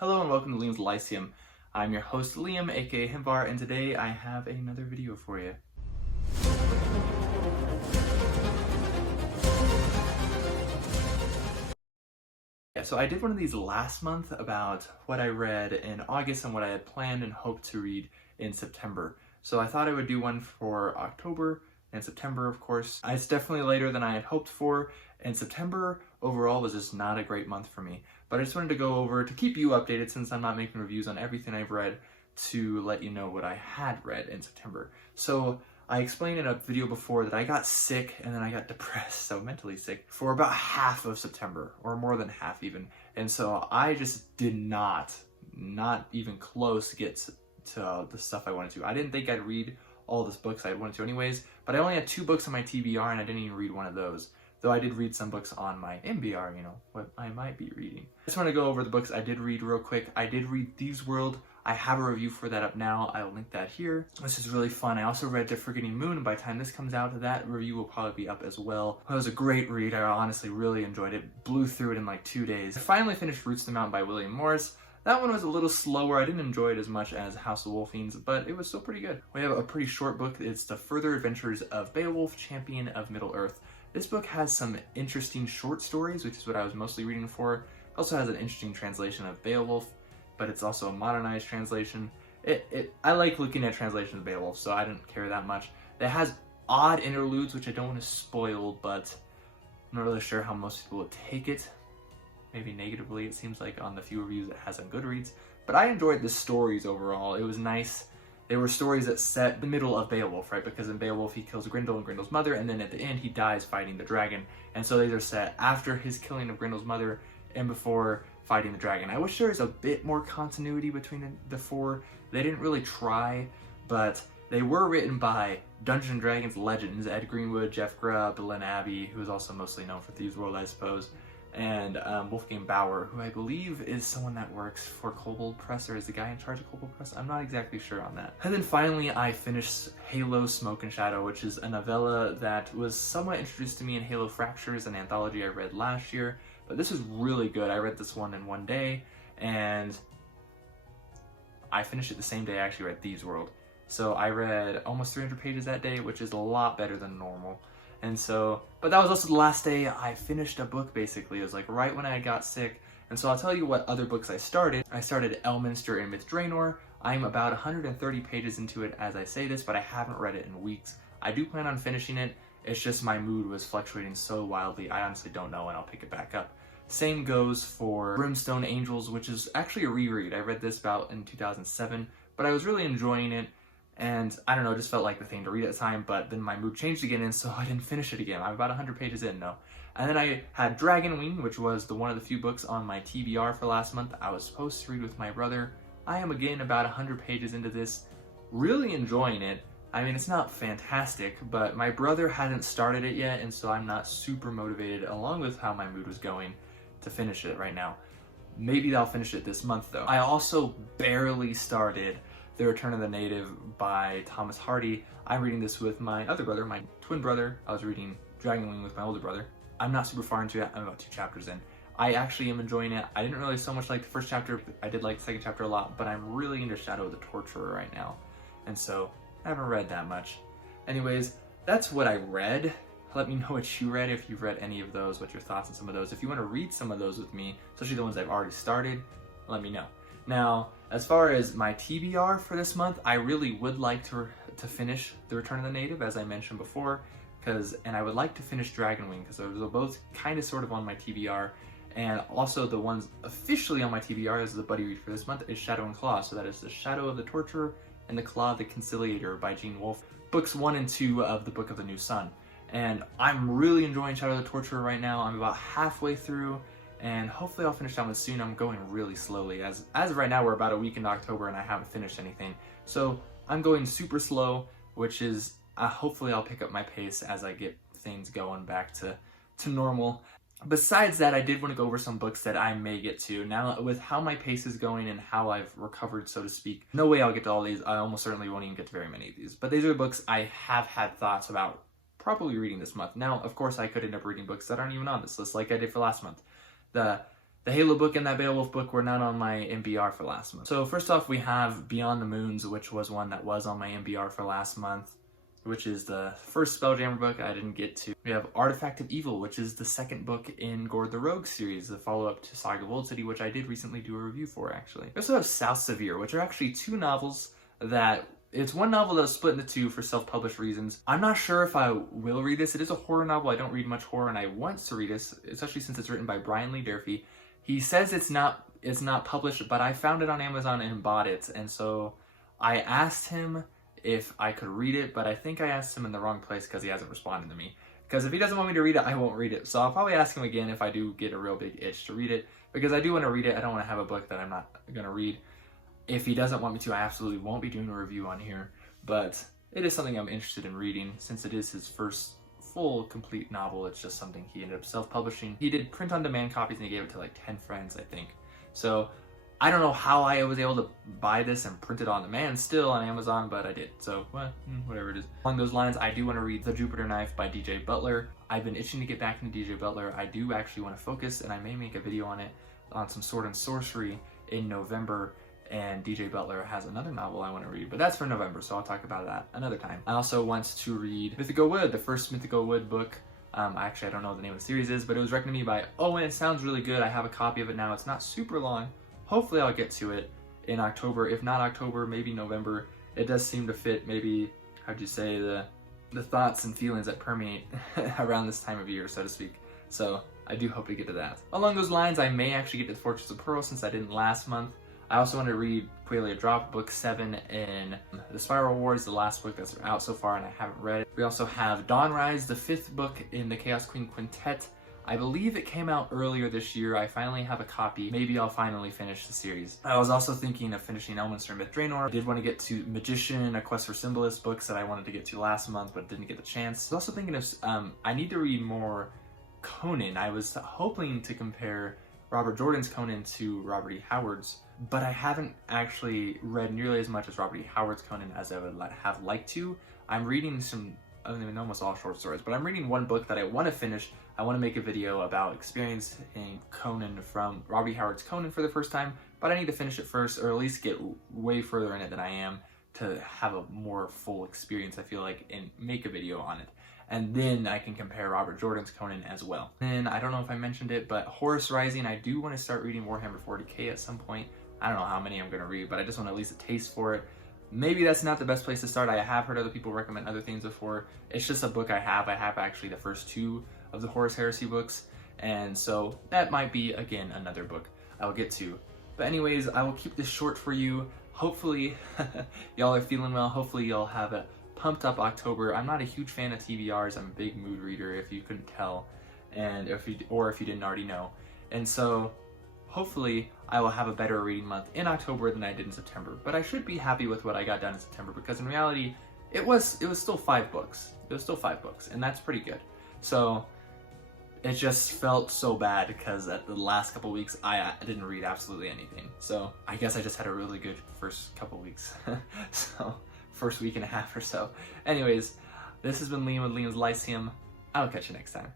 Hello and welcome to Liam's Lyceum. I'm your host Liam, aka Himbar, and today I have another video for you. So I did one of these last month about what I read in August and what I had planned and hoped to read in September. So I thought I would do one for October and September, of course. It's definitely later than I had hoped for, and September overall was just not a great month for me. But I just wanted to go over, to keep you updated since I'm not making reviews on everything I've read, to let you know what I had read in September. So I explained in a video before that I got sick and then I got depressed, so mentally sick, for about half of September, or more than half even. And so I just did not even close get to the stuff I wanted to. I didn't think I'd read all these books I wanted to anyways, but I only had 2 books on my TBR and I didn't even read one of those. Though I did read some books on my MBR, you know, what I might be reading. I just want to go over the books I did read real quick. I did read Thieves' World. I have a review for that up now. I will link that here. This is really fun. I also read The Forgetting Moon, and by the time this comes out, that review will probably be up as well. It was a great read. I honestly really enjoyed it. Blew through it in like 2 days. I finally finished Roots of the Mountain by William Morris. That one was a little slower. I didn't enjoy it as much as House of Wolffiends, but it was still pretty good. We have a pretty short book. It's The Further Adventures of Beowulf, Champion of Middle-earth. This book has some interesting short stories, which is what I was mostly reading for. It also has an interesting translation of Beowulf, but it's also a modernized translation. I like looking at translations of Beowulf, so I didn't care that much. It has odd interludes, which I don't want to spoil, but I'm not really sure how most people would take it. Maybe negatively, it seems like, on the few reviews it has on Goodreads. But I enjoyed the stories overall. It was nice. They were stories that set the middle of Beowulf, right? Because in Beowulf, he kills Grendel and Grendel's mother, and then at the end, he dies fighting the dragon. And so they are set after his killing of Grendel's mother and before fighting the dragon. I wish there was a bit more continuity between the 4. They didn't really try, but they were written by Dungeons & Dragons legends, Ed Greenwood, Jeff Grubb, Len Abbey, who is also mostly known for Thieves' World, I suppose, and Wolfgang Bauer, who I believe is someone that works for Kobold Press, or is the guy in charge of Kobold Press? I'm not exactly sure on that. And then finally, I finished Halo Smoke and Shadow, which is a novella that was somewhat introduced to me in Halo Fractures, an anthology I read last year. But this is really good. I read this one in one day, and I finished it the same day I actually read Thieves' World. So I read almost 300 pages that day, which is a lot better than normal. And so, but that was also the last day I finished a book, basically. It was like right when I got sick. And so I'll tell you what other books I started. I started Elminster and Myth Draenor. I'm about 130 pages into it as I say this, but I haven't read it in weeks. I do plan on finishing it. It's just my mood was fluctuating so wildly, I honestly don't know when I'll pick it back up. Same goes for Brimstone Angels, which is actually a reread. I read this about in 2007, but I was really enjoying it. And I don't know, it just felt like the thing to read at the time, but then my mood changed again, and so I didn't finish it again. I'm about 100 pages in now. And then I had Dragonwing, which was one of the few books on my TBR for last month. I was supposed to read with my brother. I am again about 100 pages into this, really enjoying it. I mean, it's not fantastic, but my brother hadn't started it yet, and so I'm not super motivated, along with how my mood was going, to finish it right now. Maybe I'll finish it this month, though. I also barely started The Return of the Native by Thomas Hardy. I'm reading this with my other brother, my twin brother. I was reading Dragonwing with my older brother. I'm not super far into it. I'm about 2 chapters in. I actually am enjoying it. I didn't really so much like the first chapter. I did like the second chapter a lot, but I'm really into Shadow of the Torturer right now. And so I haven't read that much. Anyways, that's what I read. Let me know what you read, if you've read any of those, what your thoughts on some of those. If you want to read some of those with me, especially the ones I've already started, let me know. Now, as far as my TBR for this month, I really would like to finish The Return of the Native, as I mentioned before, and I would like to finish Dragonwing, because those are both kind of sort of on my TBR, and also the ones officially on my TBR as the buddy read for this month is Shadow and Claw, so that is The Shadow of the Torturer and The Claw of the Conciliator by Gene Wolfe, books 1 and 2 of the Book of the New Sun. And I'm really enjoying Shadow of the Torturer right now. I'm about halfway through, and hopefully I'll finish that one soon. I'm going really slowly. As of right now, we're about a week into October, and I haven't finished anything. So I'm going super slow, which is, hopefully I'll pick up my pace as I get things going back to normal. Besides that, I did want to go over some books that I may get to. Now, with how my pace is going and how I've recovered, so to speak, no way I'll get to all these. I almost certainly won't even get to very many of these. But these are books I have had thoughts about probably reading this month. Now, of course, I could end up reading books that aren't even on this list, like I did for last month. The the Halo book and that Beowulf book were not on my MBR for last month. So first off, we have Beyond the Moons, which was one that was on my MBR for last month, which is the first Spelljammer book I didn't get to. We have Artifact of Evil, which is the second book in Gord the Rogue series, the follow-up to Saga of Old City, which I did recently do a review for, actually. We also have South Severe, which are actually two novels that... It's one novel that was split into two for self-published reasons. I'm not sure if I will read this. It is a horror novel. I don't read much horror, and I want to read this, especially since it's written by Brian Lee Durfee. He says it's not published, but I found it on Amazon and bought it, and so I asked him if I could read it, but I think I asked him in the wrong place because he hasn't responded to me. Because if he doesn't want me to read it, I won't read it. So I'll probably ask him again if I do get a real big itch to read it, because I do want to read it. I don't want to have a book that I'm not going to read. If he doesn't want me to, I absolutely won't be doing a review on here, but it is something I'm interested in reading since it is his first full complete novel. It's just something he ended up self-publishing. He did print-on-demand copies and he gave it to like 10 friends, I think. So I don't know how I was able to buy this and print it on demand still on Amazon, but I did. So, well, whatever it is. Along those lines, I do want to read The Jupiter Knife by DJ Butler. I've been itching to get back into DJ Butler. I do actually want to focus, and I may make a video on it, on some sword and sorcery in November. And DJ Butler has another novel I want to read, but that's for November, so I'll talk about that another time. I also want to read Mythical Wood, the first Mythical Wood book. Actually, I don't know what the name of the series is, but it was recommended to me by Owen. It sounds really good. I have a copy of it now. It's not super long. Hopefully I'll get to it in October. If not October, maybe November. It does seem to fit maybe, how'd you say, the thoughts and feelings that permeate around this time of year, so to speak. So I do hope to get to that. Along those lines, I may actually get to Fortress of Pearl since I didn't last month. I also want to read Qualia Drop, book 7 in The Spiral Wars, the last book that's out so far and I haven't read it. We also have Dawnrise, the 5th book in the Chaos Queen Quintet. I believe it came out earlier this year. I finally have a copy. Maybe I'll finally finish the series. I was also thinking of finishing Elminster Myth Draenor. I did want to get to Magician, A Quest for Symbolist, books that I wanted to get to last month but didn't get the chance. I was also thinking of, I need to read more Conan. I was hoping to compare Robert Jordan's Conan to Robert E. Howard's, but I haven't actually read nearly as much as Robert E. Howard's Conan as I would have liked to. I'm reading some, I mean, almost all short stories, but I'm reading one book that I want to finish. I want to make a video about experiencing Conan from Robert E. Howard's Conan for the first time, but I need to finish it first, or at least get way further in it than I am to have a more full experience, I feel like, and make a video on it. And then I can compare Robert Jordan's Conan as well. Then, I don't know if I mentioned it, but Horus Rising, I do want to start reading Warhammer 40k at some point. I don't know how many I'm going to read, but I just want at least a taste for it. Maybe that's not the best place to start. I have heard other people recommend other things before. It's just a book I have. I have actually the first 2 of the Horus Heresy books, and so that might be, again, another book I'll get to. But anyways, I will keep this short for you. Hopefully, y'all are feeling well. Hopefully, y'all have a pumped up October. I'm not a huge fan of TBRs. I'm a big mood reader, if you couldn't tell, and if you didn't already know. And so hopefully I will have a better reading month in October than I did in September. But I should be happy with what I got done in September, because in reality it was still 5 books. It was still 5 books, and that's pretty good. So it just felt so bad because at the last couple weeks I didn't read absolutely anything. So I guess I just had a really good first couple weeks. So first week and a half or so. Anyways, this has been Liam with Liam's Lyceum. I'll catch you next time.